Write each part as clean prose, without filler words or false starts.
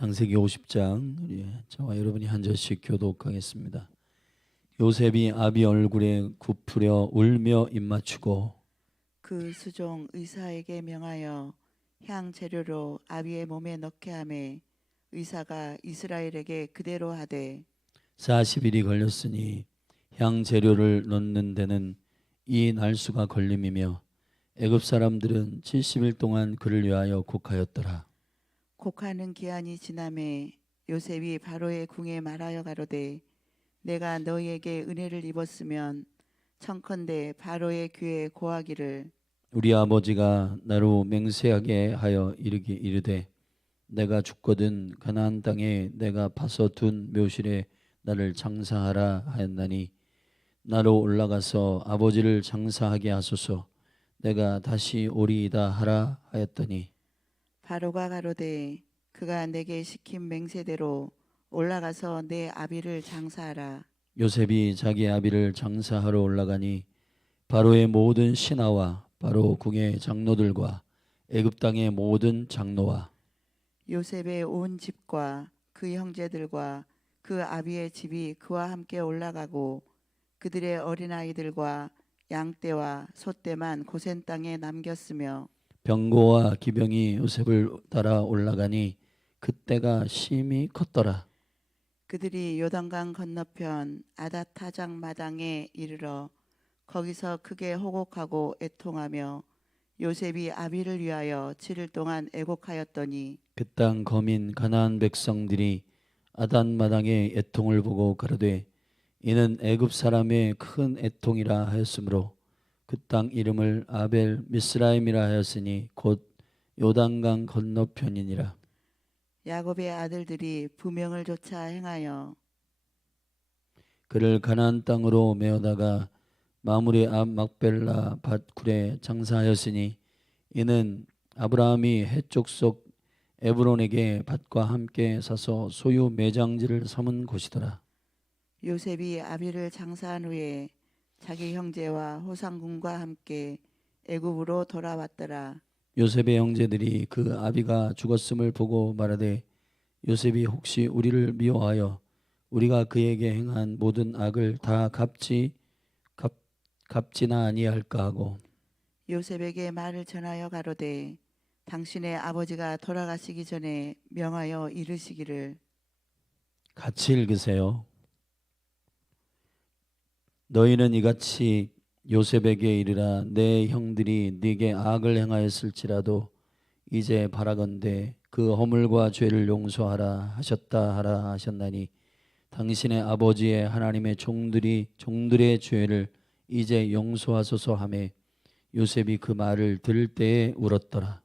창세기 50장 우리 저와 여러분이 한 절씩 교독하겠습니다. 요셉이 아비 얼굴에 굽으려 울며 입맞추고 그 수종 의사에게 명하여 향 재료로 아비의 몸에 넣게 하매 의사가 이스라엘에게 그대로 하되 40일이 걸렸으니 향 재료를 넣는 데는 이 날수가 걸림이며 애굽 사람들은 70일 동안 그를 위하여 곡하였더라. 곡하는 기한이 지남에 요셉이 바로의 궁에 말하여 가로되 내가 너희에게 은혜를 입었으면 청컨대 바로의 귀에 고하기를 우리 아버지가 나로 맹세하게 하여 이르되 내가 죽거든 가나안 땅에 내가 파서 둔 묘실에 나를 장사하라 하였나니 나로 올라가서 아버지를 장사하게 하소서. 내가 다시 오리이다 하라 하였더니 바로가 가로되 그가 내게 시킨 맹세대로 올라가서 내 아비를 장사하라. 요셉이 자기 아비를 장사하러 올라가니 바로의 모든 신하와 바로 궁의 장로들과 애굽 땅의 모든 장로와 요셉의 온 집과 그 형제들과 그 아비의 집이 그와 함께 올라가고 그들의 어린아이들과 양떼와 소떼만 고센 땅에 남겼으며 병거와 기병이 요셉을 따라 올라가니 그때가 심히 컸더라. 그들이 요단강 건너편 아다타장 마당에 이르러 거기서 크게 호곡하고 애통하며 요셉이 아비를 위하여 7일 동안 애곡하였더니 그 땅 거민 가나안 백성들이 아단 마당의 애통을 보고 가로되 이는 애굽 사람의 큰 애통이라 하였으므로 그 땅 이름을 아벨 미스라임이라 하였으니 곧 요단강 건너편이니라. 야곱의 아들들이 부명을 조차 행하여 그를 가나안 땅으로 메어다가 마므리 앞 막벨라 밭굴에 장사하였으니 이는 아브라함이 해쪽 속 에브론에게 밭과 함께 사서 소유 매장지를 삼은 곳이더라. 요셉이 아비를 장사한 후에 자기 형제와 호상군과 함께 애굽으로 돌아왔더라. 요셉의 형제들이 그 아비가 죽었음을 보고 말하되 요셉이 혹시 우리를 미워하여 우리가 그에게 행한 모든 악을 다 갚지나 아니할까 하고 요셉에게 말을 전하여 가로되 당신의 아버지가 돌아가시기 전에 명하여 이르시기를 같이 읽으세요. 너희는 이같이 요셉에게 이르라 내 형들이 네게 악을 행하였을지라도 이제 바라건대 그 허물과 죄를 용서하라 하셨다 하라 하셨나니 당신의 아버지의 하나님의 종들의 죄를 이제 용서하소서 하매 요셉이 그 말을 들을 때에 울었더라.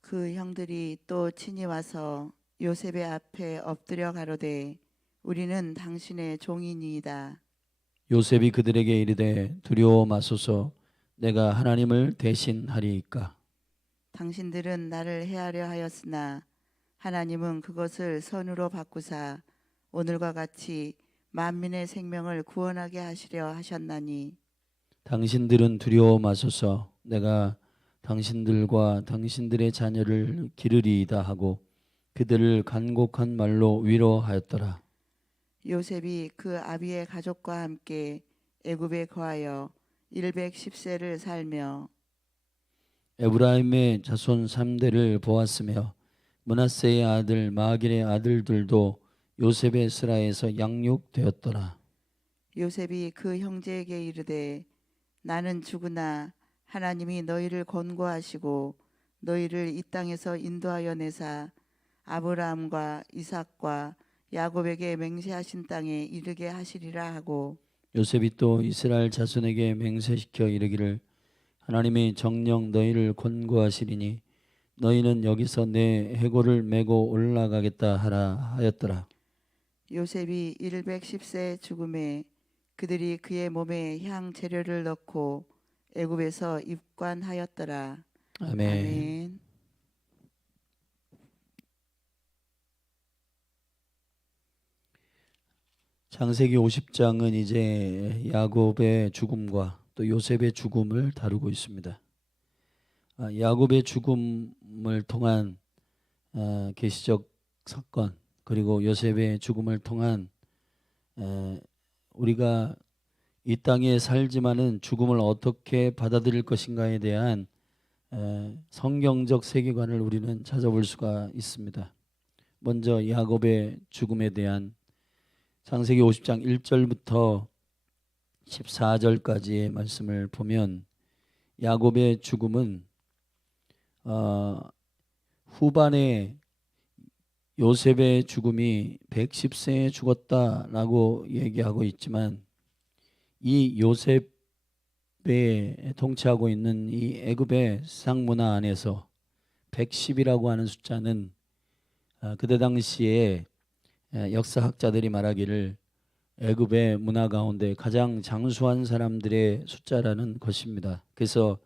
그 형들이 또 친히 와서 요셉의 앞에 엎드려 가로되 우리는 당신의 종이니이다. 요셉이 그들에게 이르되 두려워 마소서 내가 하나님을 대신하리이까. 당신들은 나를 해하려 하였으나 하나님은 그것을 선으로 바꾸사 오늘과 같이 만민의 생명을 구원하게 하시려 하셨나니 당신들은 두려워 마소서 내가 당신들과 당신들의 자녀를 기르리이다 하고 그들을 간곡한 말로 위로하였더라. 요셉이 그 아비의 가족과 함께 애굽에 거하여 110세를 살며 에브라임의 자손 3대를 보았으며 므낫세의 아들 마길의 아들들도 요셉의 스라에서 양육되었더라. 요셉이 그 형제에게 이르되 나는 죽으나 하나님이 너희를 권고하시고 너희를 이 땅에서 인도하여 내사 아브라함과 이삭과 야곱에게 맹세하신 땅에 이르게 하시리라 하고 요셉이 또 이스라엘 자손에게 맹세시켜 이르기를 하나님이 정녕 너희를 권고하시리니 너희는 여기서 내 해골을 메고 올라가겠다 하라 하였더라. 요셉이 110세 죽음에 그들이 그의 몸에 향 재료를 넣고 애굽에서 입관하였더라. 아멘. 아멘. 창세기 50장은 이제 야곱의 죽음과 또 요셉의 죽음을 다루고 있습니다. 야곱의 죽음을 통한 계시적 사건 그리고 요셉의 죽음을 통한 우리가 이 땅에 살지만은 죽음을 어떻게 받아들일 것인가에 대한 성경적 세계관을 우리는 찾아볼 수가 있습니다. 먼저 야곱의 죽음에 대한 창세기 50장 1절부터 14절까지의 말씀을 보면 야곱의 죽음은 후반에 요셉의 죽음이 110세에 죽었다라고 얘기하고 있지만 이 요셉에 통치하고 있는 이 애굽의 세상 문화 안에서 110이라고 하는 숫자는 그때 당시에 역사학자들이 말하기를 애굽의 문화 가운데 가장 장수한 사람들의 숫자라는 것입니다. 그래서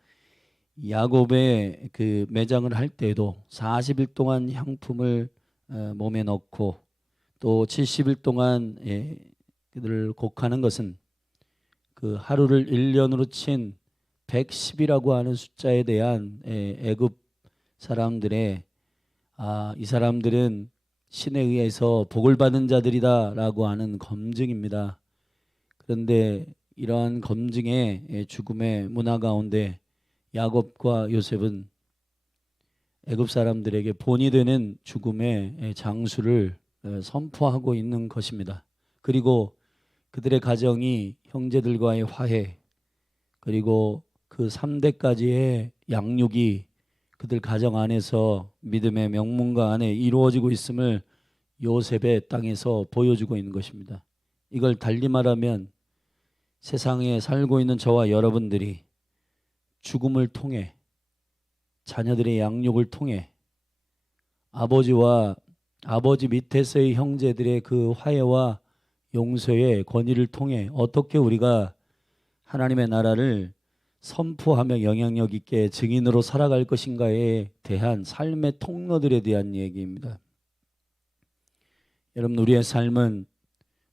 야곱의 그 매장을 할 때에도 40일 동안 향품을 몸에 넣고 또 70일 동안 그들을 곡하는 것은 그 하루를 1년으로 친 110이라고 하는 숫자에 대한 애굽 사람들의 이 사람들은 신에 의해서 복을 받은 자들이다라고 하는 검증입니다. 그런데 이러한 검증의 죽음의 문화 가운데 야곱과 요셉은 애굽 사람들에게 본이 되는 죽음의 장수를 선포하고 있는 것입니다. 그리고 그들의 가정이 형제들과의 화해 그리고 그 3대까지의 양육이 그들 가정 안에서 믿음의 명문가 안에 이루어지고 있음을 요셉의 땅에서 보여주고 있는 것입니다. 이걸 달리 말하면 세상에 살고 있는 저와 여러분들이 죽음을 통해 자녀들의 양육을 통해 아버지와 아버지 밑에서의 형제들의 그 화해와 용서의 권위를 통해 어떻게 우리가 하나님의 나라를 선포하며 영향력 있게 증인으로 살아갈 것인가에 대한 삶의 통로들에 대한 얘기입니다. 여러분, 우리의 삶은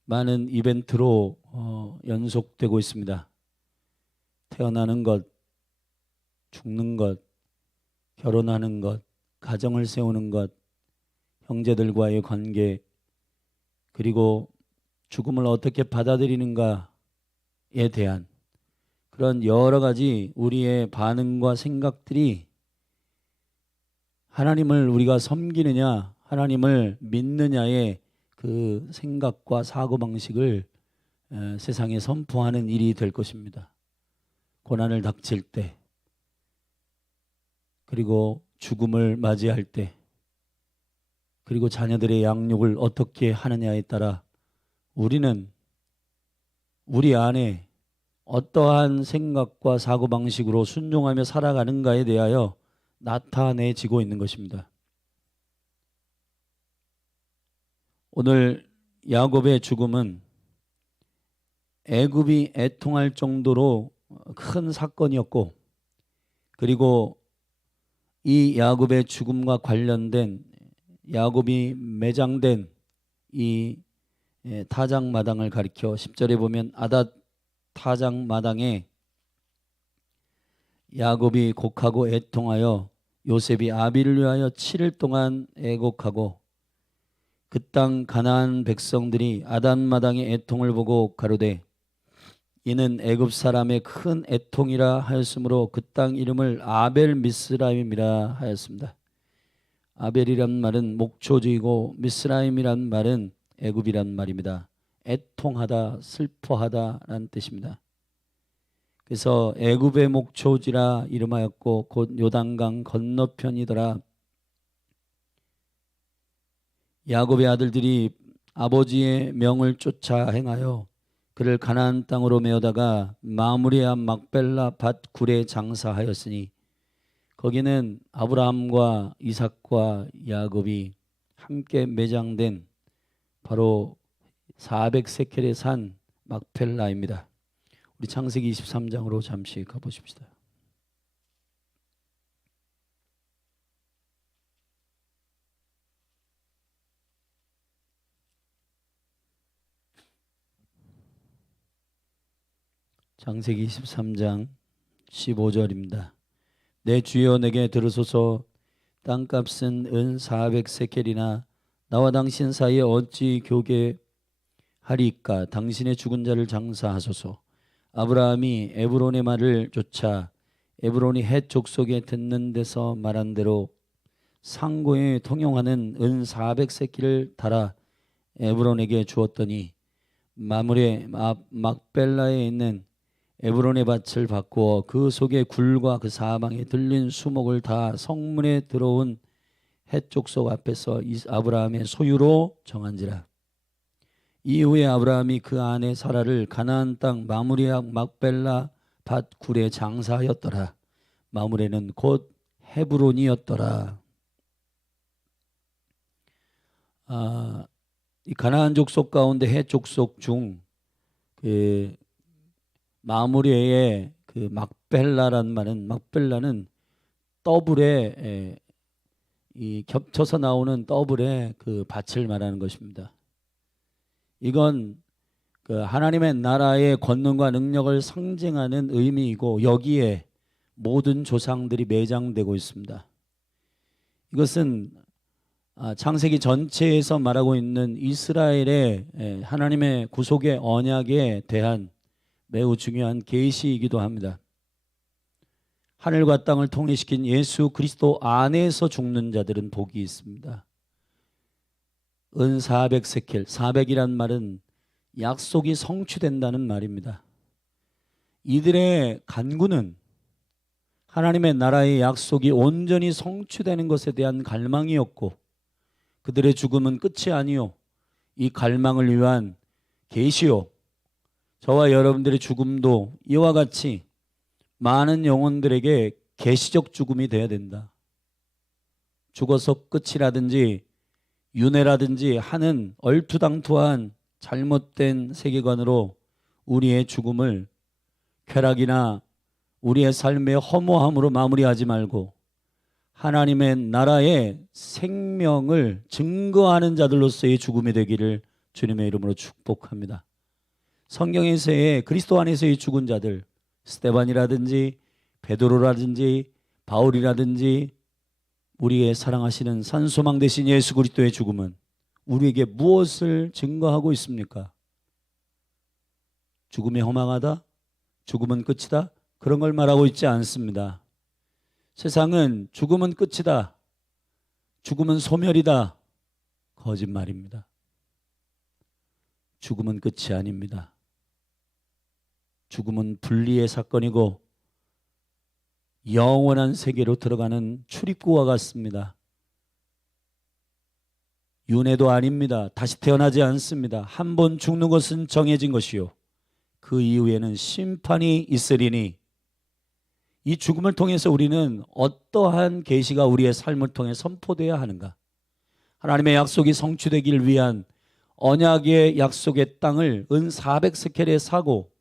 많은 이벤트로 연속되고 있습니다. 태어나는 것, 죽는 것, 결혼하는 것, 가정을 세우는 것, 형제들과의 관계, 그리고 죽음을 어떻게 받아들이는가에 대한 그런 여러 가지 우리의 반응과 생각들이 하나님을 우리가 섬기느냐, 하나님을 믿느냐의 그 생각과 사고방식을 세상에 선포하는 일이 될 것입니다. 고난을 닥칠 때, 그리고 죽음을 맞이할 때, 그리고 자녀들의 양육을 어떻게 하느냐에 따라 우리는 우리 안에 어떠한 생각과 사고방식으로 순종하며 살아가는가에 대하여 나타내지고 있는 것입니다. 오늘 야곱의 죽음은 애굽이 애통할 정도로 큰 사건이었고, 그리고 이 야곱의 죽음과 관련된 야곱이 매장된 이 타작마당을 가리켜 10절에 보면 아닷 타작마당에 야곱이 곡하고 애통하여 요셉이 아비를 위하여 7일 동안 애곡하고 그 땅 가나안 백성들이 아닷마당의 애통을 보고 가로되 이는 애굽 사람의 큰 애통이라 하였으므로 그 땅 이름을 아벨 미스라임이라 하였습니다. 아벨이란 말은 목초지이고 미스라임이란 말은 애굽이란 말입니다. 애통하다, 슬퍼하다라는 뜻입니다. 그래서 애굽의 목초지라 이름하였고 곧 요단강 건너편이더라. 야곱의 아들들이 아버지의 명을 쫓아 행하여 그를 가나안 땅으로 메어다가 마므리아 막벨라 밭 굴에 장사하였으니 거기는 아브라함과 이삭과 야곱이 함께 매장된 바로 400세켈의 산 막펠라입니다. 우리 창세기 23장으로 잠시 가보십시다. 창세기 23장 15절입니다. 내 주여 내게 들으소서. 땅값은 은 400세켈이나 나와 당신 사이에 어찌 교계하리까? 당신의 죽은 자를 장사하소서. 아브라함이 에브론의 말을 쫓아 에브론이 헷 족속에 듣는 데서 말한 대로 상고에 통용하는 은 400세키를 달아 에브론에게 주었더니 마므레 막벨라에 있는 에브론의 밭을 바꾸어 그 속에 굴과 그 사방에 들린 수목을 다 성문에 들어온 헷 족속 앞에서 아브라함의 소유로 정한지라. 이후에 아브라함이 그 아내 사라를 가나안 땅 마므리악 막벨라 밭 굴에 장사하였더라. 마므레는 곧 헤브론이었더라. 이 가나안 족속 가운데 헷 족속 중 그 마므레의 그 막벨라란 말은, 막벨라는 더블에 이 겹쳐서 나오는 더블의 그 밭을 말하는 것입니다. 이건 그 하나님의 나라의 권능과 능력을 상징하는 의미이고 여기에 모든 조상들이 매장되고 있습니다. 이것은 창세기 전체에서 말하고 있는 이스라엘의 하나님의 구속의 언약에 대한 매우 중요한 계시이기도 합니다. 하늘과 땅을 통일시킨 예수 그리스도 안에서 죽는 자들은 복이 있습니다. 은 400세켈, 400이란 말은 약속이 성취된다는 말입니다. 이들의 간구는 하나님의 나라의 약속이 온전히 성취되는 것에 대한 갈망이었고 그들의 죽음은 끝이 아니요 이 갈망을 위한 계시요 저와 여러분들의 죽음도 이와 같이 많은 영혼들에게 계시적 죽음이 되어야 된다. 죽어서 끝이라든지 윤회라든지 하는 얼토당토한 잘못된 세계관으로 우리의 죽음을 쾌락이나 우리의 삶의 허무함으로 마무리하지 말고 하나님의 나라의 생명을 증거하는 자들로서의 죽음이 되기를 주님의 이름으로 축복합니다. 성경에서의 그리스도 안에서의 죽은 자들, 스데반이라든지 베드로라든지 바울이라든지 우리의 사랑하시는 산소망 되신 예수 그리스도의 죽음은 우리에게 무엇을 증거하고 있습니까? 죽음이 허망하다? 죽음은 끝이다? 그런 걸 말하고 있지 않습니다. 세상은 죽음은 끝이다. 죽음은 소멸이다. 거짓말입니다. 죽음은 끝이 아닙니다. 죽음은 분리의 사건이고 영원한 세계로 들어가는 출입구와 같습니다. 윤회도 아닙니다. 다시 태어나지 않습니다. 한 번 죽는 것은 정해진 것이요 그 이후에는 심판이 있으리니 이 죽음을 통해서 우리는 어떠한 계시가 우리의 삶을 통해 선포되어야 하는가? 하나님의 약속이 성취되길 위한 언약의 약속의 땅을 은 400세켈에 사고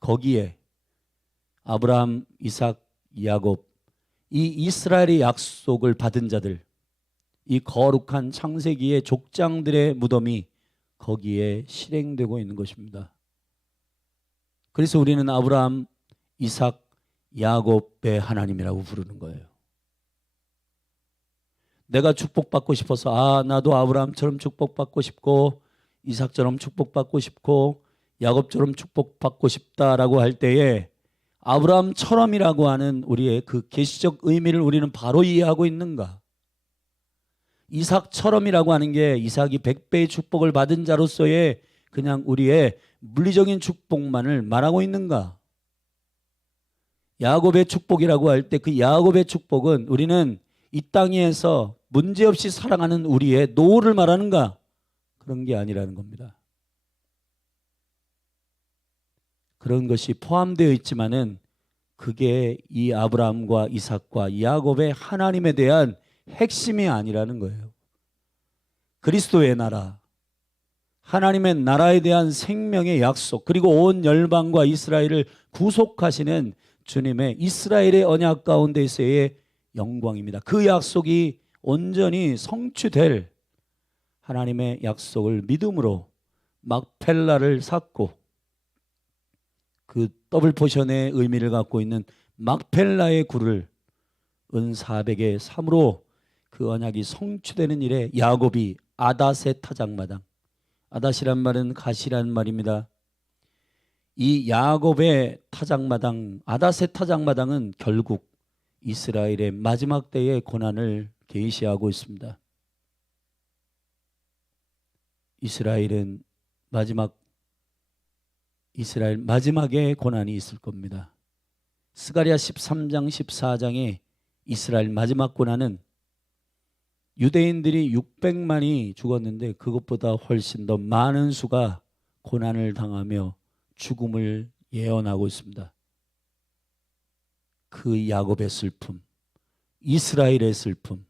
거기에 아브라함, 이삭, 야곱 이 이스라엘의 약속을 받은 자들 이 거룩한 창세기의 족장들의 무덤이 거기에 실행되고 있는 것입니다. 그래서 우리는 아브라함, 이삭, 야곱의 하나님이라고 부르는 거예요. 내가 축복받고 싶어서 나도 아브라함처럼 축복받고 싶고 이삭처럼 축복받고 싶고 야곱처럼 축복받고 싶다라고 할 때에 아브라함처럼이라고 하는 우리의 그 계시적 의미를 우리는 바로 이해하고 있는가? 이삭처럼이라고 하는 게 이삭이 100배의 축복을 받은 자로서의 그냥 우리의 물리적인 축복만을 말하고 있는가? 야곱의 축복이라고 할 때 그 야곱의 축복은 우리는 이 땅에서 문제없이 살아가는 우리의 노후를 말하는가? 그런 게 아니라는 겁니다. 그런 것이 포함되어 있지만은 그게 이 아브라함과 이삭과 야곱의 하나님에 대한 핵심이 아니라는 거예요. 그리스도의 나라, 하나님의 나라에 대한 생명의 약속, 그리고 온 열방과 이스라엘을 구속하시는 주님의 이스라엘의 언약 가운데서의 영광입니다. 그 약속이 온전히 성취될 하나님의 약속을 믿음으로 막펠라를 샀고 그 더블 포션의 의미를 갖고 있는 막펠라의 굴을 은 400의 3으로 그 그 언약이 성취되는 일에 야곱이 아닷의 타작마당, 아닷이란 말은 가시란 말입니다. 이 야곱의 타작마당, 아닷의 타작마당은 결국 이스라엘의 마지막 때의 고난을 계시하고 있습니다. 이스라엘 마지막에 고난이 있을 겁니다. 스가랴 13장 14장에 이스라엘 마지막 고난은 유대인들이 600만이 죽었는데 그것보다 훨씬 더 많은 수가 고난을 당하며 죽음을 예언하고 있습니다. 그 야곱의 슬픔, 이스라엘의 슬픔,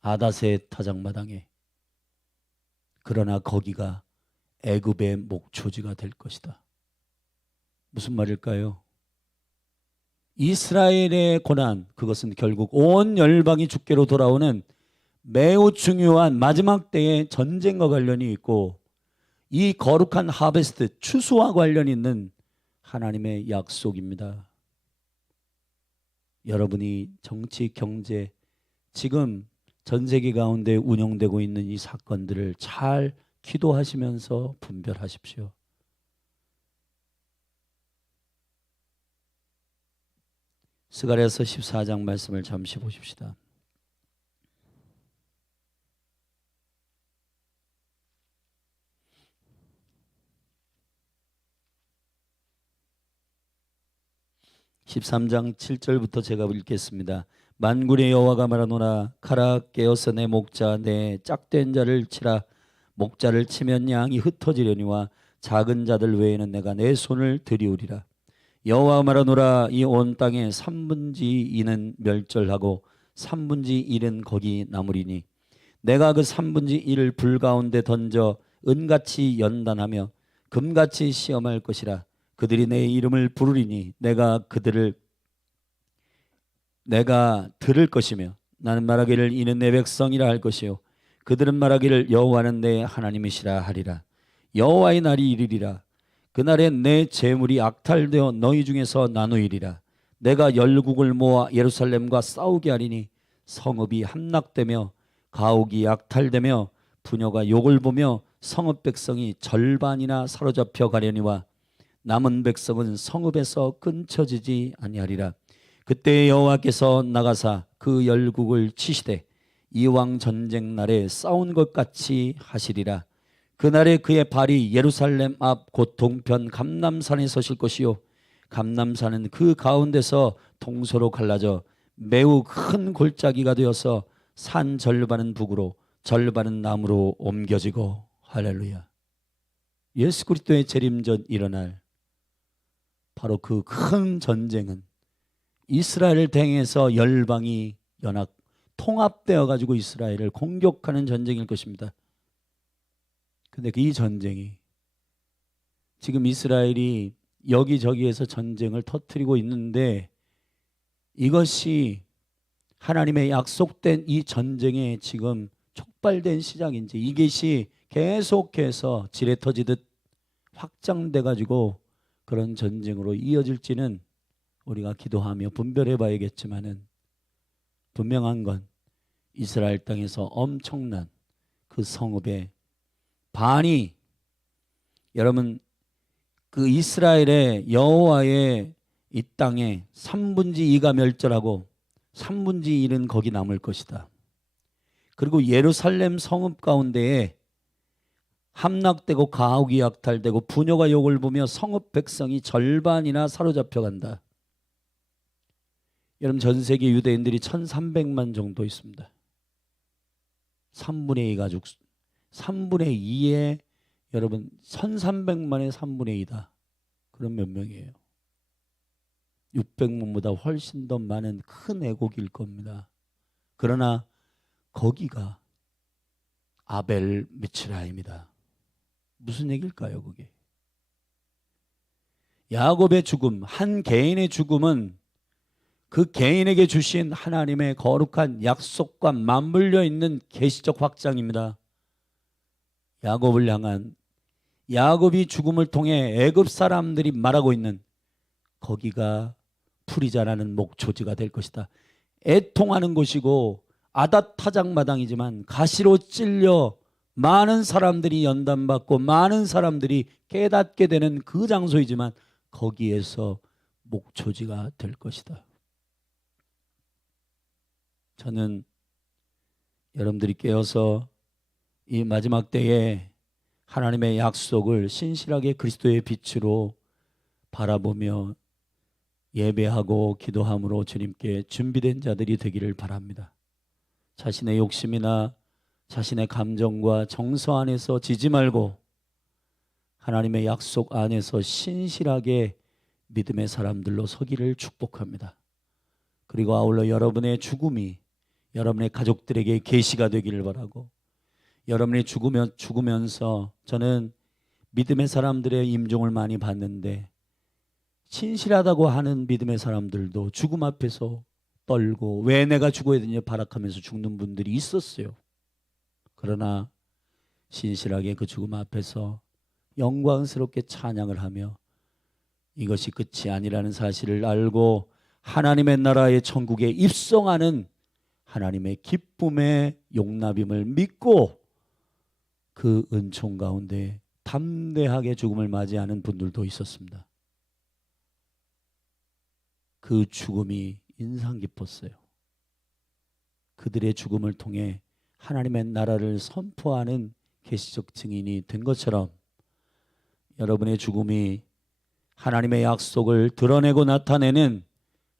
아닷의 타작마당에, 그러나 거기가 애굽의 목초지가 될 것이다. 무슨 말일까요? 이스라엘의 고난, 그것은 결국 온 열방이 주께로 돌아오는 매우 중요한 마지막 때의 전쟁과 관련이 있고, 이 거룩한 하베스트, 추수와 관련이 있는 하나님의 약속입니다. 여러분이 정치, 경제, 지금 전 세계 가운데 운영되고 있는 이 사건들을 잘 기도하시면서 분별하십시오. 스가랴서 14장 말씀을 잠시 보십시다. (13장) 7절부터 제가 읽겠습니다. 만군의 여호와가 말하노라. 가라, 깨어서 내 목자, 내 짝된 자를 치라. 목자를 치면 양이 흩어지려니와 작은 자들 외에는 내가 내 손을 들이우리라. 여호와가 말하노라. 이 온 땅의 3분의 2는 멸절하고 3분의 1은 거기 남으리니 내가 그 3분의 1을 불 가운데 던져 은같이 연단하며 금같이 시험할 것이라. 그들이 내 이름을 부르리니 내가 들을 것이며 나는 말하기를 이는 내 백성이라 할 것이요 그들은 말하기를 여호와는 내 하나님이시라 하리라. 여호와의 날이 이르리라. 그날에 내 재물이 악탈되어 너희 중에서 나누이리라. 내가 열국을 모아 예루살렘과 싸우게 하리니 성읍이 함락되며 가옥이 악탈되며 부녀가 욕을 보며 성읍 백성이 절반이나 사로잡혀 가려니와 남은 백성은 성읍에서 끊쳐지지 아니하리라. 그때 여호와께서 나가사 그 열국을 치시되 이왕 전쟁 날에 싸운 것 같이 하시리라. 그날에 그의 발이 예루살렘 앞 곧 동편 감람산에 서실 것이요 감람산은 그 가운데서 동서로 갈라져 매우 큰 골짜기가 되어서 산 절반은 북으로 절반은 남으로 옮겨지고. 할렐루야. 예수 그리스도의 재림 전 일어날 바로 그 큰 전쟁은 이스라엘을 향해서 열방이 연합 통합되어 가지고 이스라엘을 공격하는 전쟁일 것입니다. 근데 이 전쟁이 지금 이스라엘이 여기저기에서 전쟁을 터뜨리고 있는데 이것이 하나님의 약속된 이 전쟁에 지금 촉발된 시작인지 이것이 계속해서 지레 터지듯 확장돼 가지고 그런 전쟁으로 이어질지는 우리가 기도하며 분별해 봐야겠지만은 분명한 건 이스라엘 땅에서 엄청난 그 성읍의 반이, 여러분 그 이스라엘의 여호와의 이 땅에 3분의 2가 멸절하고 3분의 1은 거기 남을 것이다. 그리고 예루살렘 성읍 가운데에 함락되고 가옥이 약탈되고 부녀가 욕을 보며 성읍 백성이 절반이나 사로잡혀 간다. 여러분 전 세계 유대인들이 1300만 정도 있습니다. 3분의 2 가족 3분의 2에 여러분 1300만의 3분의 2다. 그럼 몇 명이에요? 600만보다 훨씬 더 많은 큰 애국일 겁니다. 그러나 거기가 아벨 미츠라입니다. 무슨 얘기일까요 그게? 야곱의 죽음, 한 개인의 죽음은 그 개인에게 주신 하나님의 거룩한 약속과 맞물려 있는 계시적 확장입니다. 야곱을 향한, 야곱이 죽음을 통해 애굽 사람들이 말하고 있는 거기가 풀이 자라는 목초지가 될 것이다. 애통하는 곳이고 아다타작마당이지만 가시로 찔려 많은 사람들이 연단받고 많은 사람들이 깨닫게 되는 그 장소이지만 거기에서 목초지가 될 것이다. 저는 여러분들이 깨어서 이 마지막 때에 하나님의 약속을 신실하게 그리스도의 빛으로 바라보며 예배하고 기도함으로 주님께 준비된 자들이 되기를 바랍니다. 자신의 욕심이나 자신의 감정과 정서 안에서 지지 말고 하나님의 약속 안에서 신실하게 믿음의 사람들로 서기를 축복합니다. 그리고 아울러 여러분의 죽음이 여러분의 가족들에게 계시가 되기를 바라고, 여러분이 죽으면서 저는 믿음의 사람들의 임종을 많이 봤는데 신실하다고 하는 믿음의 사람들도 죽음 앞에서 떨고 왜 내가 죽어야 되냐 발악하면서 죽는 분들이 있었어요. 그러나 신실하게 그 죽음 앞에서 영광스럽게 찬양을 하며 이것이 끝이 아니라는 사실을 알고 하나님의 나라의 천국에 입성하는 하나님의 기쁨의 용납임을 믿고 그 은총 가운데 담대하게 죽음을 맞이하는 분들도 있었습니다. 그 죽음이 인상 깊었어요. 그들의 죽음을 통해 하나님의 나라를 선포하는 계시적 증인이 된 것처럼 여러분의 죽음이 하나님의 약속을 드러내고 나타내는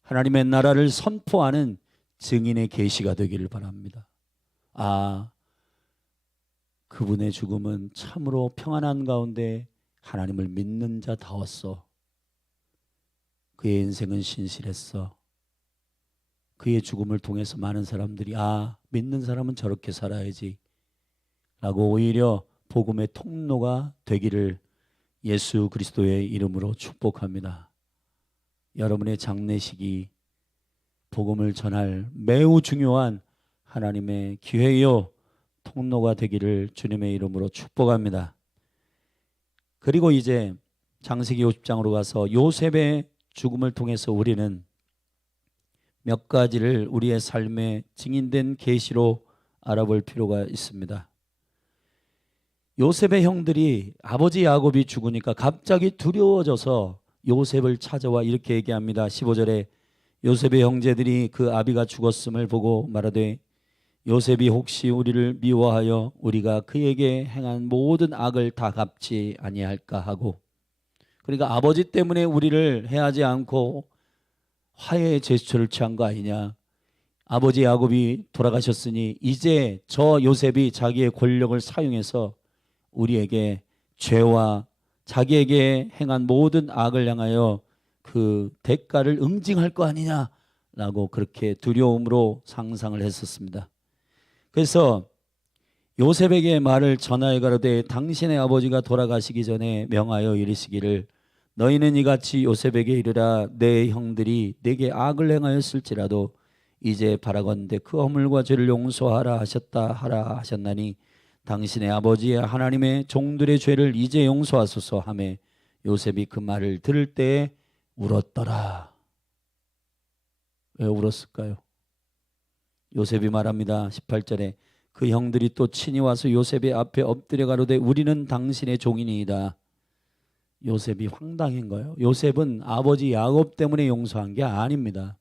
하나님의 나라를 선포하는 증인의 계시가 되기를 바랍니다. 아, 그분의 죽음은 참으로 평안한 가운데 하나님을 믿는 자다웠어. 그의 인생은 신실했어. 그의 죽음을 통해서 많은 사람들이 믿는 사람은 저렇게 살아야지 라고 오히려 복음의 통로가 되기를 예수 그리스도의 이름으로 축복합니다. 여러분의 장례식이 복음을 전할 매우 중요한 하나님의 기회요 통로가 되기를 주님의 이름으로 축복합니다. 그리고 이제 창세기 50장으로 가서 요셉의 죽음을 통해서 우리는 몇 가지를 우리의 삶에 증인된 계시로 알아볼 필요가 있습니다. 요셉의 형들이 아버지 야곱이 죽으니까 갑자기 두려워져서 요셉을 찾아와 이렇게 얘기합니다. 15절에 요셉의 형제들이 그 아비가 죽었음을 보고 말하되 요셉이 혹시 우리를 미워하여 우리가 그에게 행한 모든 악을 다 갚지 아니할까 하고, 그러니까 아버지 때문에 우리를 해하지 않고 화해의 제스처를 취한 거 아니냐. 아버지 야곱이 돌아가셨으니 이제 저 요셉이 자기의 권력을 사용해서 우리에게 죄와 자기에게 행한 모든 악을 향하여 그 대가를 응징할 거 아니냐라고 그렇게 두려움으로 상상을 했었습니다. 그래서 요셉에게 말을 전하여 가로되 당신의 아버지가 돌아가시기 전에 명하여 이르시기를 너희는 이같이 요셉에게 이르라 내 형들이 내게 악을 행하였을지라도 이제 바라건대 그 허물과 죄를 용서하라 하셨다 하라 하셨나니 당신의 아버지의 하나님의 종들의 죄를 이제 용서하소서 하며 요셉이 그 말을 들을 때에 울었더라. 왜 울었을까요? 요셉이 말합니다. 18절에 그 형들이 또 친히 와서 요셉의 앞에 엎드려 가로되 우리는 당신의 종이니이다. 요셉이 황당한 거예요. 요셉은 아버지 야곱 때문에 용서한 게 아닙니다.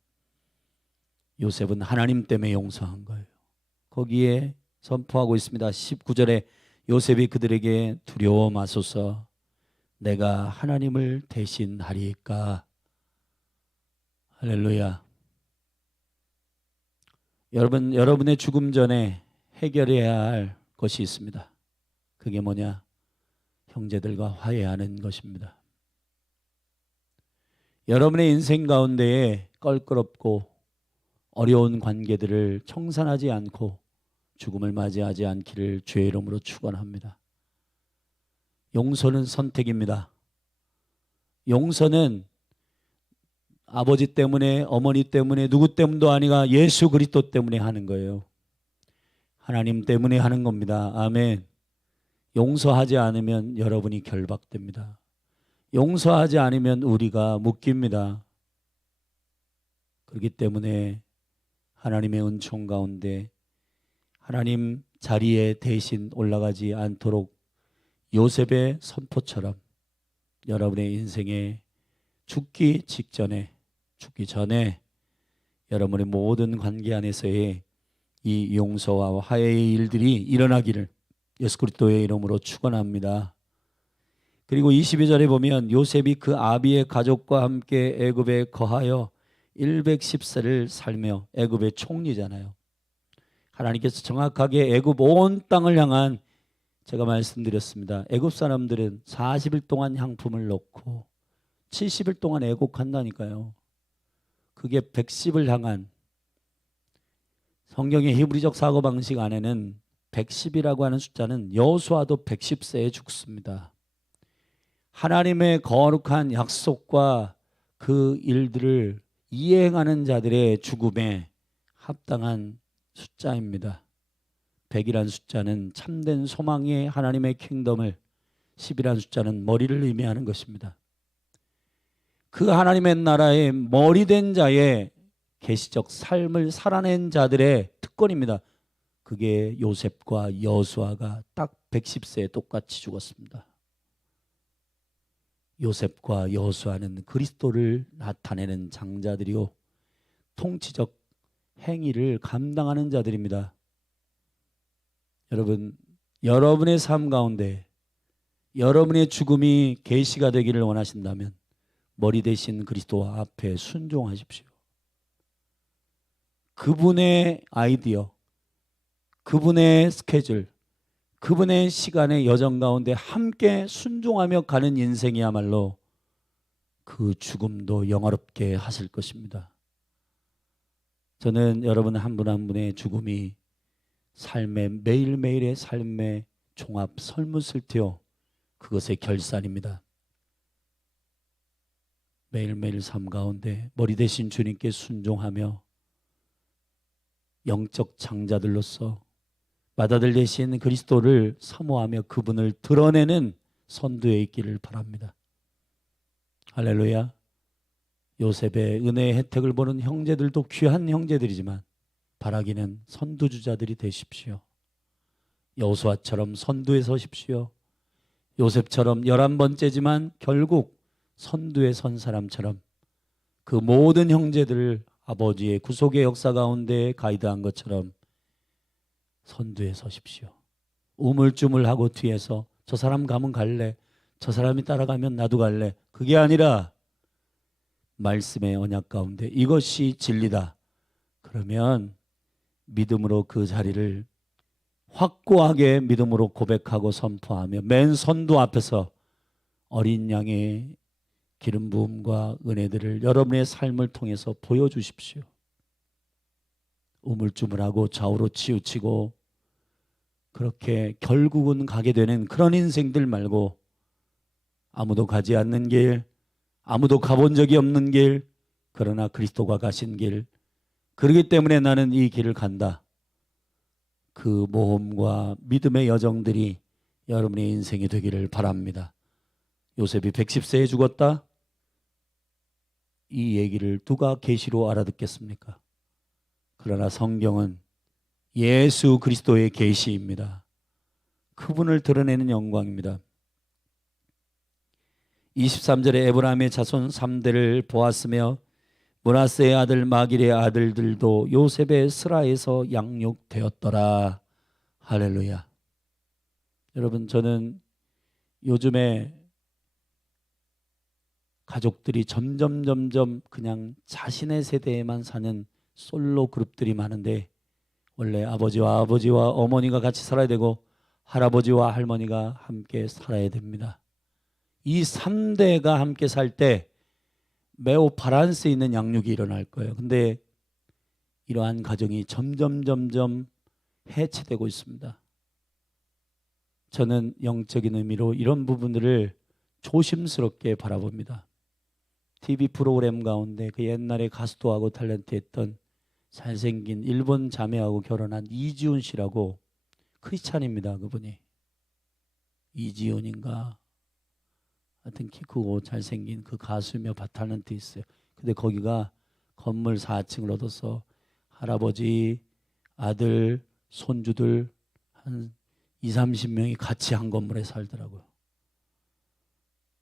요셉은 하나님 때문에 용서한 거예요. 거기에 선포하고 있습니다. 19절에 요셉이 그들에게 두려워 마소서 내가 하나님을 대신하리까. 할렐루야. 여러분의 죽음 전에 해결해야 할 것이 있습니다. 그게 뭐냐? 형제들과 화해하는 것입니다. 여러분의 인생 가운데에 껄끄럽고 어려운 관계들을 청산하지 않고 죽음을 맞이하지 않기를 주의 이름으로 축원합니다. 용서는 선택입니다. 용서는 아버지 때문에 어머니 때문에 누구 때문도 아니라 예수 그리스도 때문에 하는 거예요. 하나님 때문에 하는 겁니다. 아멘. 용서하지 않으면 여러분이 결박됩니다. 용서하지 않으면 우리가 묶입니다. 그렇기 때문에 하나님의 은총 가운데 하나님 자리에 대신 올라가지 않도록 요셉의 선포처럼 여러분의 인생에 죽기 전에 여러분의 모든 관계 안에서의 이 용서와 화해의 일들이 일어나기를 예수 그리스도의 이름으로 축원합니다. 그리고 22절에 보면 요셉이 그 아비의 가족과 함께 애굽에 거하여 110세를 살며, 애굽의 총리잖아요. 하나님께서 정확하게 애굽 온 땅을 향한, 제가 말씀드렸습니다. 애굽 사람들은 40일 동안 향품을 넣고 70일 동안 애곡한다니까요. 그게 110을 향한, 성경의 히브리적 사고방식 안에는 110이라고 하는 숫자는 여호수아도 110세에 죽습니다. 하나님의 거룩한 약속과 그 일들을 이행하는 자들의 죽음에 합당한 숫자입니다. 100이란 숫자는 참된 소망의 하나님의 킹덤을, 10이란 숫자는 머리를 의미하는 것입니다. 그 하나님의 나라의 머리된 자의 계시적 삶을 살아낸 자들의 특권입니다. 그게 요셉과 여호수아가 딱 110세에 똑같이 죽었습니다. 요셉과 여호수아는 그리스도를 나타내는 장자들이요, 통치적 행위를 감당하는 자들입니다. 여러분, 여러분의 삶 가운데 여러분의 죽음이 계시가 되기를 원하신다면 머리 대신 그리스도 앞에 순종하십시오. 그분의 아이디어, 그분의 스케줄, 그분의 시간의 여정 가운데 함께 순종하며 가는 인생이야말로 그 죽음도 영화롭게 하실 것입니다. 저는 여러분 한 분 한 분의 죽음이 삶의, 매일매일의 삶의 종합 설문설태요, 그것의 결산입니다. 매일매일 삶 가운데 머리 대신 주님께 순종하며 영적 장자들로서 맏아들 되신 그리스도를 사모하며 그분을 드러내는 선두에 있기를 바랍니다. 할렐루야. 요셉의 은혜의 혜택을 보는 형제들도 귀한 형제들이지만 바라기는 선두주자들이 되십시오. 여호수아처럼 선두에 서십시오. 요셉처럼 11번째지만 결국 선두에 선 사람처럼 그 모든 형제들을 아버지의 구속의 역사 가운데 가이드한 것처럼 선두에 서십시오. 우물쭈물하고 뒤에서 저 사람 가면 갈래, 저 사람이 따라가면 나도 갈래, 그게 아니라 말씀의 언약 가운데 이것이 진리다. 그러면 믿음으로 그 자리를 확고하게 믿음으로 고백하고 선포하며 맨 선두 앞에서 어린 양의 기름 부음과 은혜들을 여러분의 삶을 통해서 보여주십시오. 우물쭈물하고 좌우로 치우치고 그렇게 결국은 가게 되는 그런 인생들 말고, 아무도 가지 않는 길, 아무도 가본 적이 없는 길, 그러나 그리스도가 가신 길, 그렇기 때문에 나는 이 길을 간다. 그 모험과 믿음의 여정들이 여러분의 인생이 되기를 바랍니다. 요셉이 110세에 죽었다? 이 얘기를 누가 계시로 알아듣겠습니까? 그러나 성경은 예수 그리스도의 계시입니다. 그분을 드러내는 영광입니다. 23절에 에브라임의 자손 3대를 보았으며 므낫세의 아들 마길의 아들들도 요셉의 스라에서 양육되었더라. 할렐루야. 여러분, 저는 요즘에 가족들이 점점 그냥 자신의 세대에만 사는 솔로 그룹들이 많은데, 원래 아버지와 어머니가 같이 살아야 되고 할아버지와 할머니가 함께 살아야 됩니다. 이 3대가 함께 살 때 매우 바란스 있는 양육이 일어날 거예요. 근데 이러한 가정이 점점 해체되고 있습니다. 저는 영적인 의미로 이런 부분들을 조심스럽게 바라봅니다. TV 프로그램 가운데 그 옛날에 가수도 하고 탤런트했던 잘생긴 일본 자매하고 결혼한 이지훈 씨라고, 크리스찬입니다. 그분이 이지훈인가 하여튼 키 크고 잘생긴 그 가수며 탤런트 있어요. 근데 거기가 건물 4층을 얻어서 할아버지, 아들, 손주들 한 2, 30명이 같이 한 건물에 살더라고요.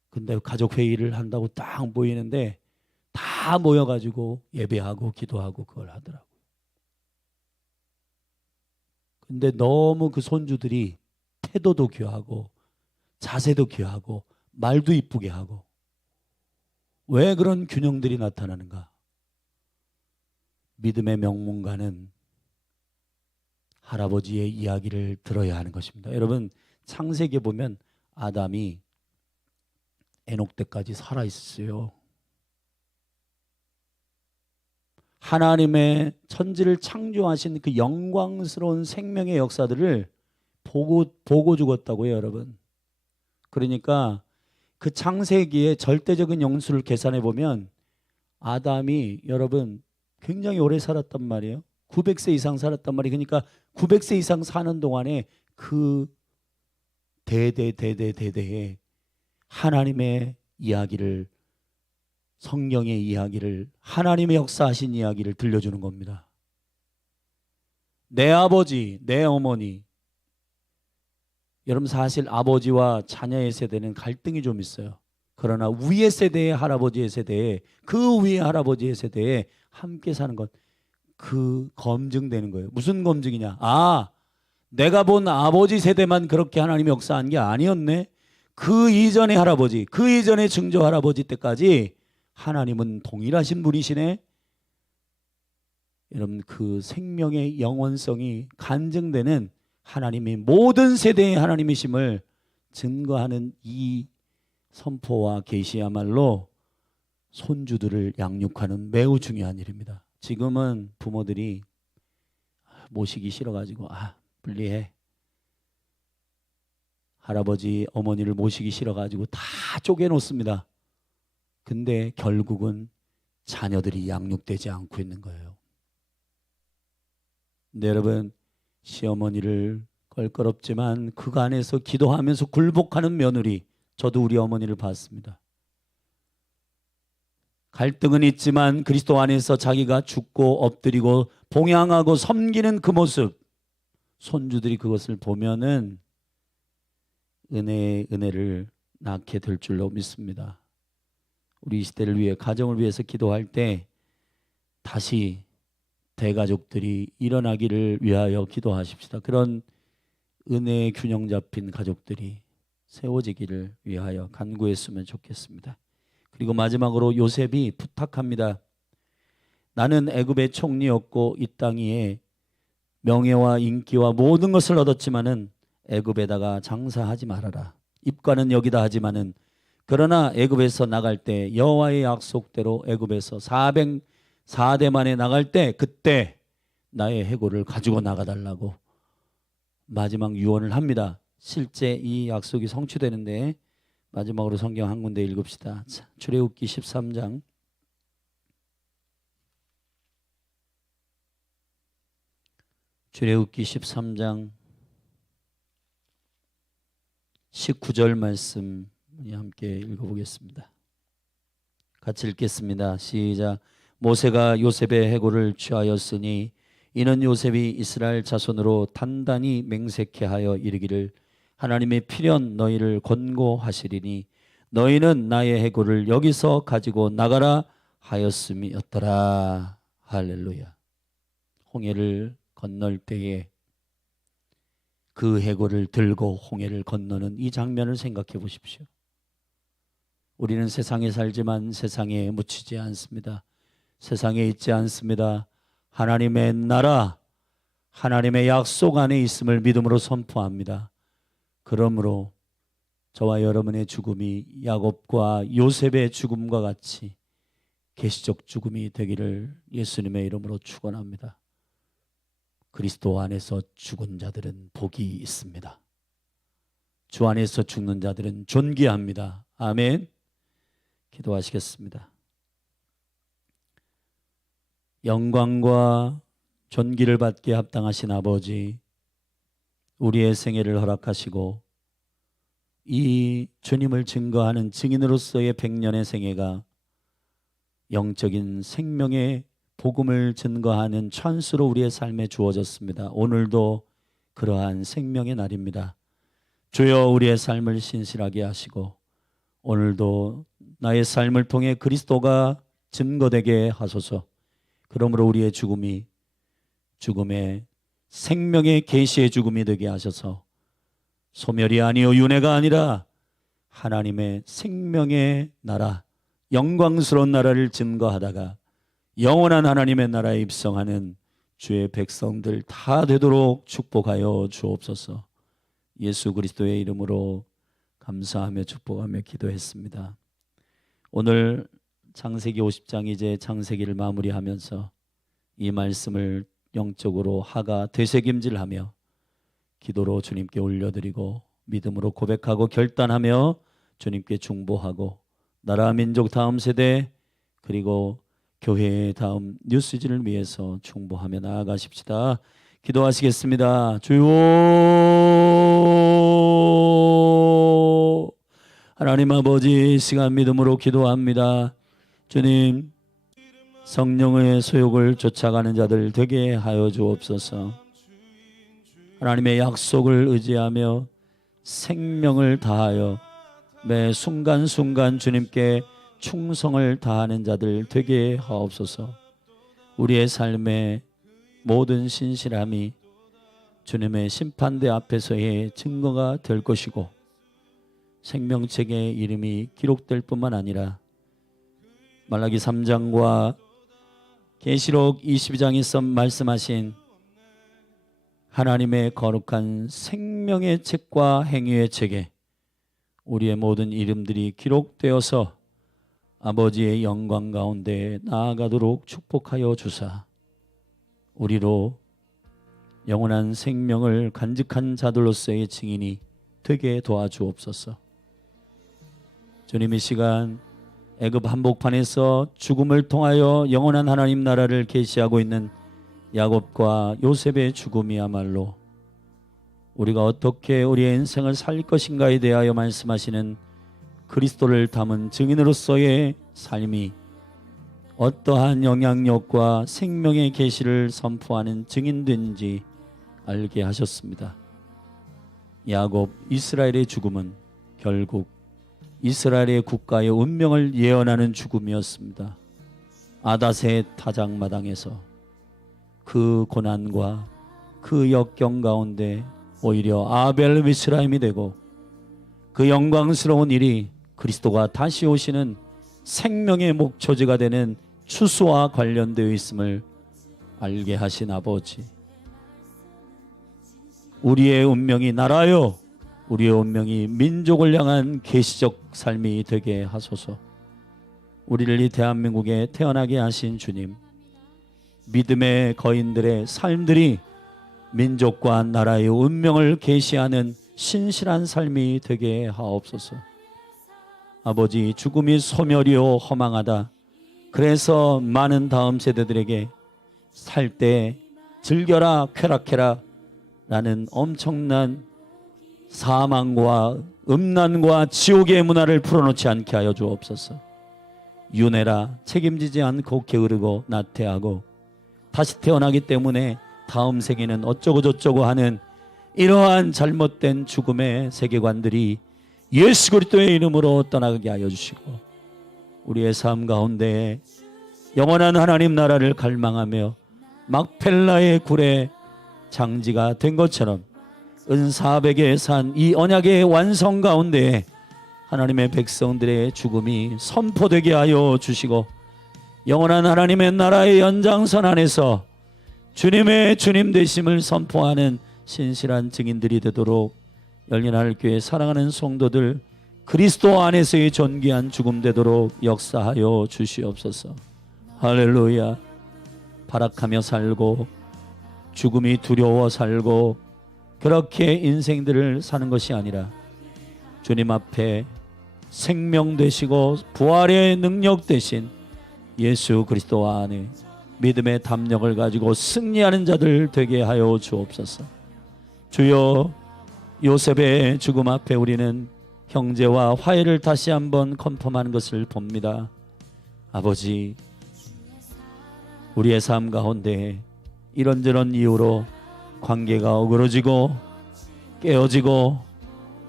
근데 가족 회의를 한다고 딱 모이는데 다 모여가지고 예배하고 기도하고 그걸 하더라고요. 근데 너무 그 손주들이 태도도 귀하고 자세도 귀하고 말도 이쁘게 하고, 왜 그런 균형들이 나타나는가? 믿음의 명문가는 할아버지의 이야기를 들어야 하는 것입니다. 여러분, 창세기에 보면 아담이 에녹 때까지 살아 있었어요. 하나님의 천지를 창조하신 그 영광스러운 생명의 역사들을 보고 죽었다고요, 여러분. 그러니까 그 창세기의 절대적인 영수를 계산해 보면 아담이, 여러분, 굉장히 오래 살았단 말이에요. 900세 이상 살았단 말이에요. 그러니까 900세 이상 사는 동안에 그 대대에 하나님의 이야기를, 성경의 이야기를, 하나님의 역사하신 이야기를 들려주는 겁니다. 내 아버지, 내 어머니. 여러분, 사실 아버지와 자녀의 세대는 갈등이 좀 있어요. 그러나 위의 세대의 할아버지의 세대에, 그 위의 할아버지의 세대에 함께 사는 것, 그 검증되는 거예요. 무슨 검증이냐? 아, 내가 본 아버지 세대만 그렇게 하나님이 역사한 게 아니었네. 그 이전의 할아버지, 그 이전의 증조 할아버지 때까지 하나님은 동일하신 분이시네. 여러분, 그 생명의 영원성이 간증되는 하나님이 모든 세대의 하나님이심을 증거하는 이 선포와 계시야말로 손주들을 양육하는 매우 중요한 일입니다. 지금은 부모들이 모시기 싫어가지고 분리해. 할아버지 어머니를 모시기 싫어가지고 다 쪼개놓습니다. 근데 결국은 자녀들이 양육되지 않고 있는 거예요. 근데 여러분, 시어머니를 껄끄럽지만 그간에서 기도하면서 굴복하는 며느리, 저도 우리 어머니를 봤습니다. 갈등은 있지만 그리스도 안에서 자기가 죽고 엎드리고 봉양하고 섬기는 그 모습, 손주들이 그것을 보면은 은혜를 낳게 될 줄로 믿습니다. 우리 이 시대를 위해, 가정을 위해서 기도할 때 다시 대가족들이 일어나기를 위하여 기도하십시다. 그런 은혜의 균형 잡힌 가족들이 세워지기를 위하여 간구했으면 좋겠습니다. 그리고 마지막으로 요셉이 부탁합니다. 나는 애굽의 총리였고 이 땅 위에 명예와 인기와 모든 것을 얻었지만은 애굽에다가 장사하지 말아라. 입가는 여기다 하지만은, 그러나 애굽에서 나갈 때 여호와의 약속대로 애굽에서 404대 만에 나갈 때 그때 나의 해골을 가지고 나가달라고 마지막 유언을 합니다. 실제 이 약속이 성취되는데 마지막으로 성경 한 군데 읽읍시다. 출애굽기 13장 출애굽기 13장 19절 말씀 함께 읽어보겠습니다. 같이 읽겠습니다. 시작. 모세가 요셉의 해골을 취하였으니 이는 요셉이 이스라엘 자손으로 단단히 맹세케 하여 이르기를 하나님의 필연 너희를 권고하시리니 너희는 나의 해골을 여기서 가지고 나가라 하였음이었더라. 할렐루야. 홍해를 건널 때에 그 해골을 들고 홍해를 건너는 이 장면을 생각해 보십시오. 우리는 세상에 살지만 세상에 묻히지 않습니다. 세상에 있지 않습니다. 하나님의 나라, 하나님의 약속 안에 있음을 믿음으로 선포합니다. 그러므로 저와 여러분의 죽음이 야곱과 요셉의 죽음과 같이 계시적 죽음이 되기를 예수님의 이름으로 축원합니다. 그리스도 안에서 죽은 자들은 복이 있습니다. 주 안에서 죽는 자들은 존귀합니다. 아멘. 기도하시겠습니다. 영광과 존귀를 받기에 합당하신 아버지, 우리의 생애를 허락하시고 이 주님을 증거하는 증인으로서의 100년의 생애가 영적인 생명의 복음을 증거하는 찬스로 우리의 삶에 주어졌습니다. 오늘도 그러한 생명의 날입니다. 주여 우리의 삶을 신실하게 하시고 오늘도 나의 삶을 통해 그리스도가 증거되게 하소서. 그러므로 우리의 죽음이 죽음의 생명의 계시의 죽음이 되게 하셔서 소멸이 아니요 윤회가 아니라 하나님의 생명의 나라, 영광스러운 나라를 증거하다가 영원한 하나님의 나라에 입성하는 주의 백성들 다 되도록 축복하여 주옵소서. 예수 그리스도의 이름으로 감사하며 축복하며 기도했습니다. 오늘 창세기 50장 이제 창세기를 마무리하면서 이 말씀을 영적으로 하가 되새김질하며 기도로 주님께 올려드리고 믿음으로 고백하고 결단하며 주님께 중보하고 나라 민족 다음 세대 그리고 교회의 다음 뉴스진을 위해서 중보하며 나아가십시다. 기도하시겠습니다. 주여 하나님 아버지, 시간 믿음으로 기도합니다. 주님, 성령의 소욕을 쫓아가는 자들 되게 하여 주옵소서. 하나님의 약속을 의지하며 생명을 다하여 매 순간순간 주님께 충성을 다하는 자들 되게 하옵소서. 우리의 삶의 모든 신실함이 주님의 심판대 앞에서의 증거가 될 것이고 생명책의 이름이 기록될 뿐만 아니라 말라기 3장과 계시록 22장에서 말씀하신 하나님의 거룩한 생명의 책과 행위의 책에 우리의 모든 이름들이 기록되어서 아버지의 영광 가운데 나아가도록 축복하여 주사 우리로 영원한 생명을 간직한 자들로서의 증인이 되게 도와주옵소서. 주님, 이 시간 애굽 한복판에서 죽음을 통하여 영원한 하나님 나라를 계시하고 있는 야곱과 요셉의 죽음이야말로 우리가 어떻게 우리의 인생을 살 것인가에 대하여 말씀하시는 그리스도를 담은 증인으로서의 삶이 어떠한 영향력과 생명의 계시를 선포하는 증인된지 알게 하셨습니다. 야곱, 이스라엘의 죽음은 결국 이스라엘의 국가의 운명을 예언하는 죽음이었습니다. 아닷의 타작마당에서 그 고난과 그 역경 가운데 오히려 아벨 미스라임이 되고 그 영광스러운 일이 그리스도가 다시 오시는 생명의 목초지가 되는 추수와 관련되어 있음을 알게 하신 아버지, 우리의 운명이 나라요 우리의 운명이 민족을 향한 계시적 삶이 되게 하소서. 우리를 이 대한민국에 태어나게 하신 주님, 믿음의 거인들의 삶들이 민족과 나라의 운명을 계시하는 신실한 삶이 되게 하옵소서. 아버지, 죽음이 소멸이요 허망하다. 그래서 많은 다음 세대들에게 살 때 즐겨라 쾌락해라 라는 엄청난 사망과 음란과 지옥의 문화를 풀어놓지 않게 하여 주옵소서. 윤회라 책임지지 않고 게으르고 나태하고 다시 태어나기 때문에 다음 세계는 어쩌고 저쩌고 하는 이러한 잘못된 죽음의 세계관들이 예수 그리스도의 이름으로 떠나게 하여 주시고 우리의 삶 가운데 영원한 하나님 나라를 갈망하며 막펠라의 굴에 장지가 된 것처럼 은사백의 산 이 언약의 완성 가운데 하나님의 백성들의 죽음이 선포되게 하여 주시고 영원한 하나님의 나라의 연장선 안에서 주님의 주님 되심을 선포하는 신실한 증인들이 되도록 열린하늘교회 사랑하는 성도들 그리스도 안에서의 존귀한 죽음 되도록 역사하여 주시옵소서. 할렐루야. 발악하며 살고 죽음이 두려워 살고 그렇게 인생들을 사는 것이 아니라 주님 앞에 생명 되시고 부활의 능력 되신 예수 그리스도 안에 믿음의 담력을 가지고 승리하는 자들 되게 하여 주옵소서. 주여, 요셉의 죽음 앞에 우리는 형제와 화해를 다시 한번 컨펌하는 것을 봅니다. 아버지, 우리의 삶 가운데 이런저런 이유로 관계가 어그러지고 깨어지고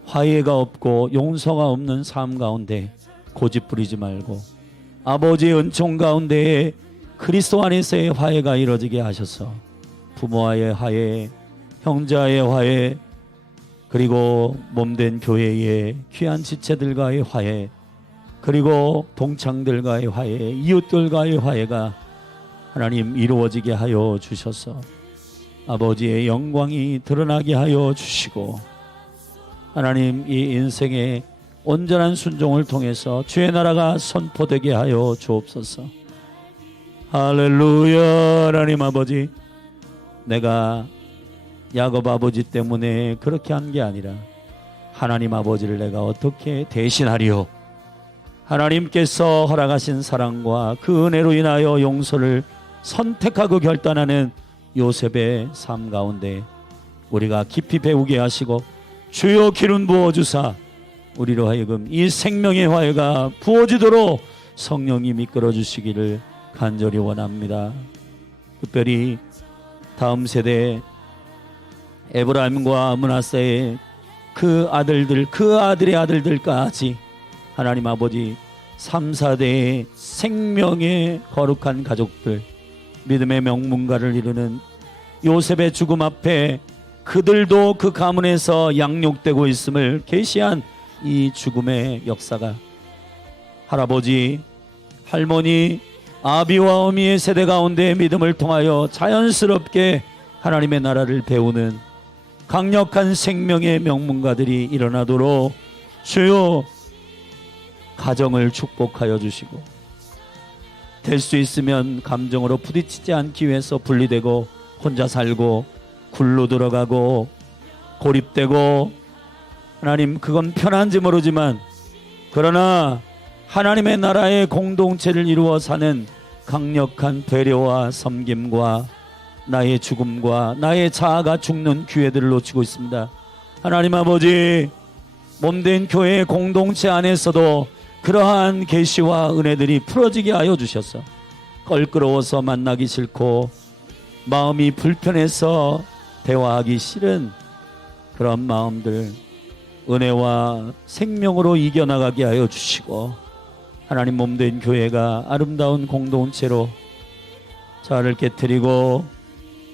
화해가 없고 용서가 없는 삶 가운데 고집 부리지 말고 아버지의 은총 가운데 그리스도 안에서의 화해가 이루어지게 하셔서 부모와의 화해, 형제와의 화해, 그리고 몸된 교회의 귀한 지체들과의 화해, 그리고 동창들과의 화해, 이웃들과의 화해가 하나님 이루어지게 하여 주셔서 아버지의 영광이 드러나게 하여 주시고 하나님 이 인생의 온전한 순종을 통해서 주의 나라가 선포되게 하여 주옵소서. 할렐루야. 하나님 아버지, 내가 야곱 아버지 때문에 그렇게 한 게 아니라 하나님 아버지를 내가 어떻게 대신하리요. 하나님께서 허락하신 사랑과 그 은혜로 인하여 용서를 선택하고 결단하는 요셉의 삶 가운데 우리가 깊이 배우게 하시고 주여 기름 부어주사 우리로 하여금 이 생명의 화해가 부어지도록 성령이 이끌어 주시기를 간절히 원합니다. 특별히 다음 세대 에브라임과 므낫세의 그 아들들, 그 아들의 아들들까지 하나님 아버지 3, 4대의 생명의 거룩한 가족들, 믿음의 명문가를 이루는 요셉의 죽음 앞에 그들도 그 가문에서 양육되고 있음을 계시한 이 죽음의 역사가 할아버지, 할머니, 아비와 어미의 세대 가운데 믿음을 통하여 자연스럽게 하나님의 나라를 배우는 강력한 생명의 명문가들이 일어나도록 주여 가정을 축복하여 주시고 될 수 있으면 감정으로 부딪히지 않기 위해서 분리되고 혼자 살고 굴로 들어가고 고립되고 하나님 그건 편한지 모르지만 그러나 하나님의 나라의 공동체를 이루어 사는 강력한 배려와 섬김과 나의 죽음과 나의 자아가 죽는 기회들을 놓치고 있습니다. 하나님 아버지, 몸된 교회 공동체 안에서도 그러한 계시와 은혜들이 풀어지게 하여 주셔서 껄끄러워서 만나기 싫고 마음이 불편해서 대화하기 싫은 그런 마음들 은혜와 생명으로 이겨나가게 하여 주시고 하나님 몸된 교회가 아름다운 공동체로 자를 깨뜨리고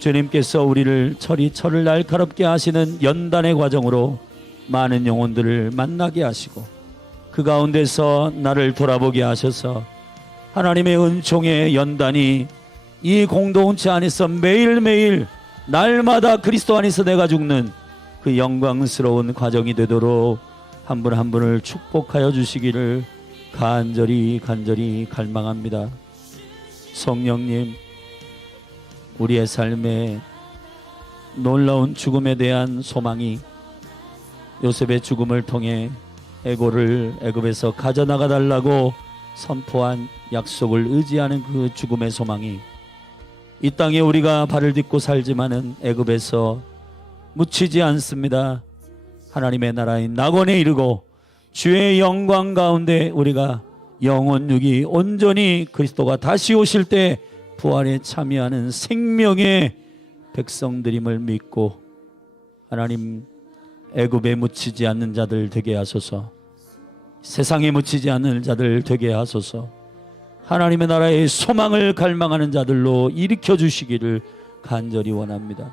주님께서 우리를 철을 날카롭게 하시는 연단의 과정으로 많은 영혼들을 만나게 하시고 그 가운데서 나를 돌아보게 하셔서 하나님의 은총의 연단이 이 공동체 안에서 매일매일 날마다 그리스도 안에서 내가 죽는 그 영광스러운 과정이 되도록 한 분 한 분을 축복하여 주시기를 간절히 갈망합니다. 성령님, 우리의 삶에 놀라운 죽음에 대한 소망이 요셉의 죽음을 통해 애고를 애굽에서 가져나가 달라고 선포한 약속을 의지하는 그 죽음의 소망이 이 땅에 우리가 발을 딛고 살지만은 애굽에서 묻히지 않습니다. 하나님의 나라인 낙원에 이르고 주의 영광 가운데 우리가 영원 유기 온전히 그리스도가 다시 오실 때 부활에 참여하는 생명의 백성들임을 믿고 하나님 애굽에 묻히지 않는 자들 되게 하소서. 세상에 묻히지 않는 자들 되게 하소서. 하나님의 나라의 소망을 갈망하는 자들로 일으켜 주시기를 간절히 원합니다.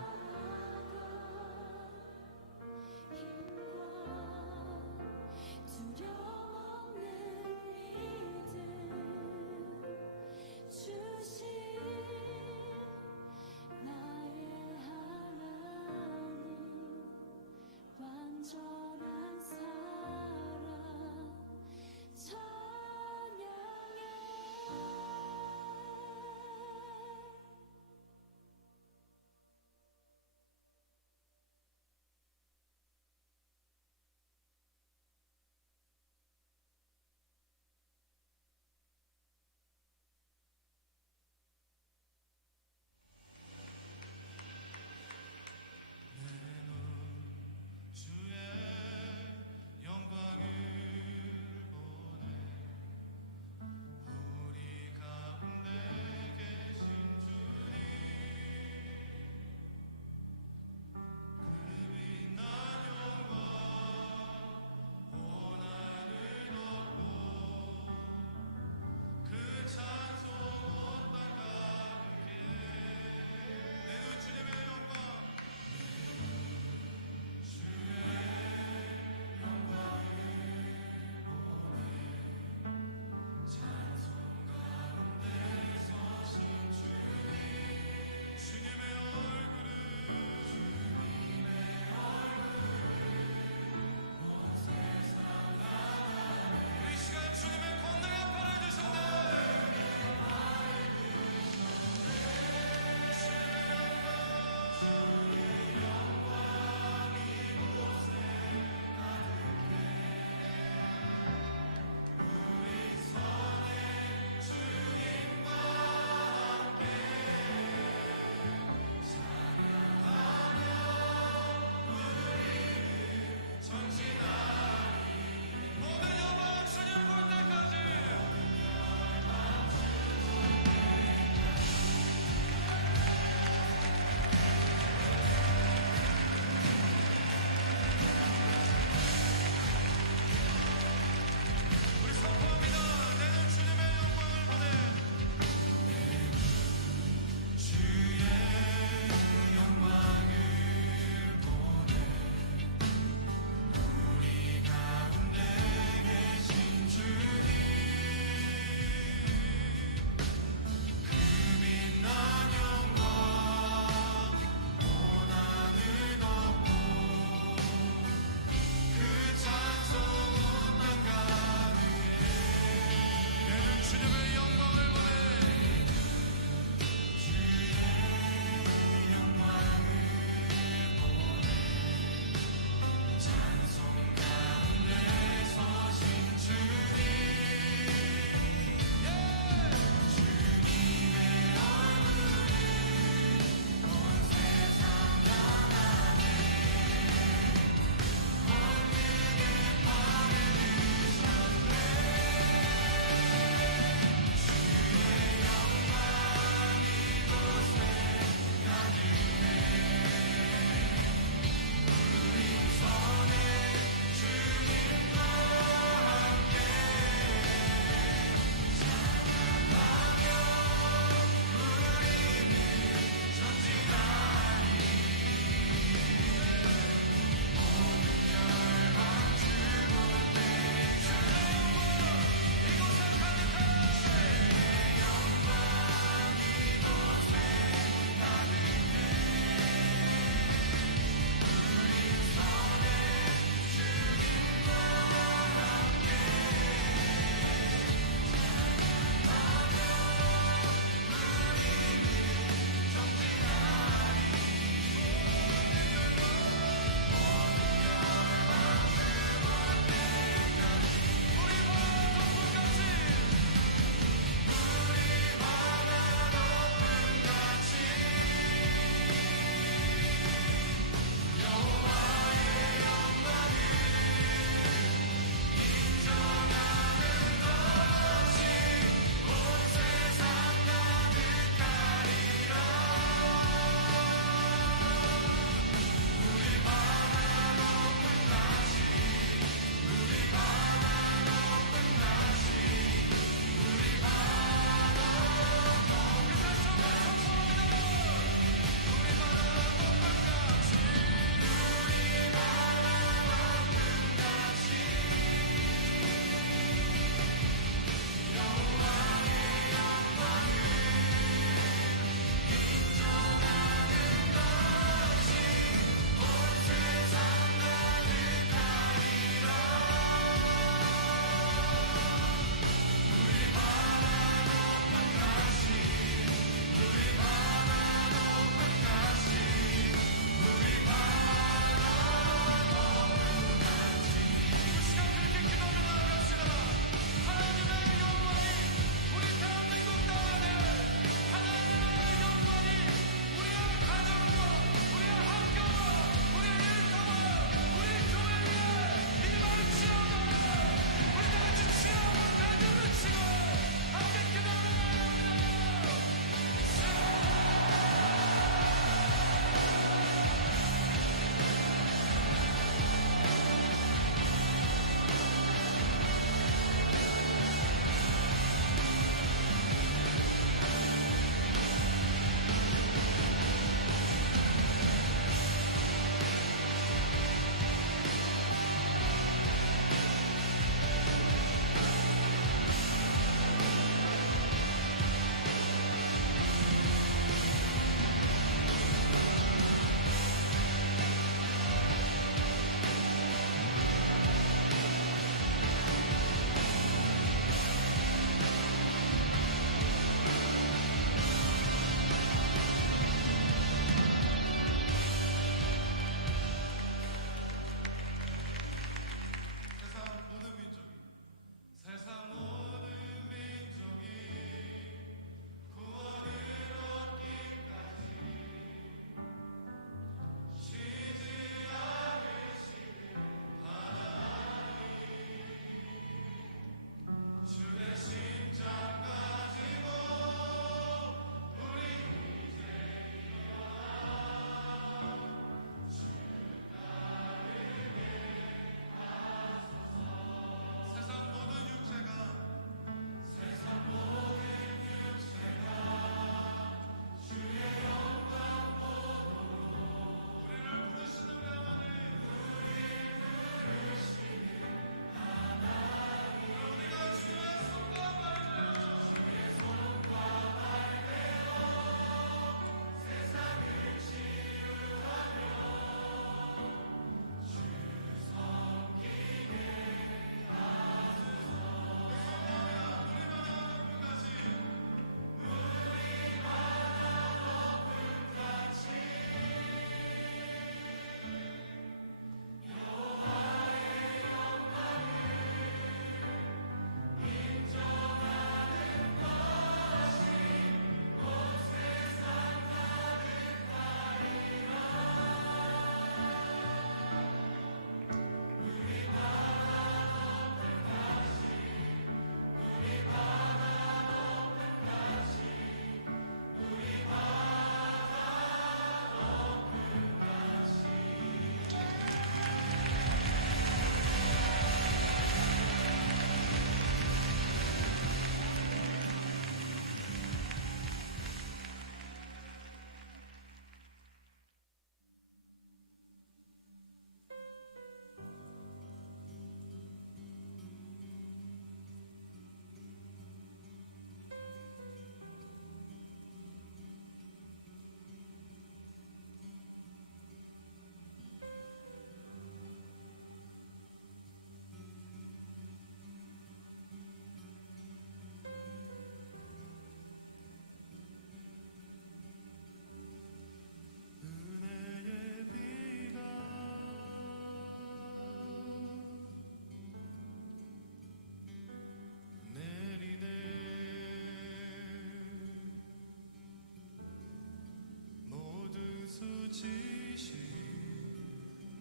지신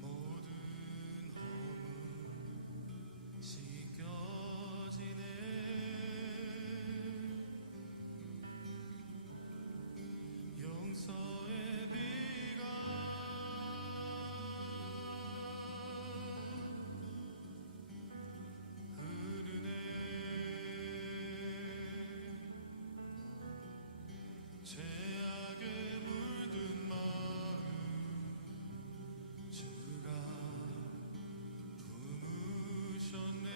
모든 허물 씻겨지네. 용서의 비가 흐르네. 죄악에 물든 마음 주가 품으셨네.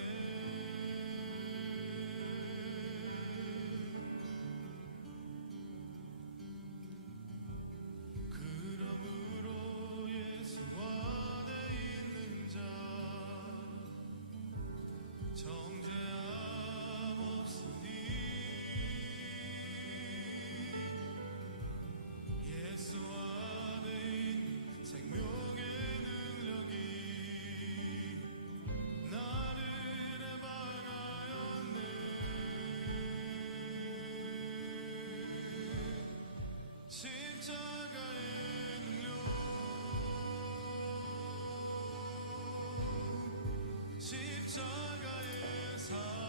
그러므로 예수 안에 있는 자 정죄함 없으니. 예수 안에 있는 생명의 능력이 나를 해방하였네. 십자가의 능력, 십자가의 사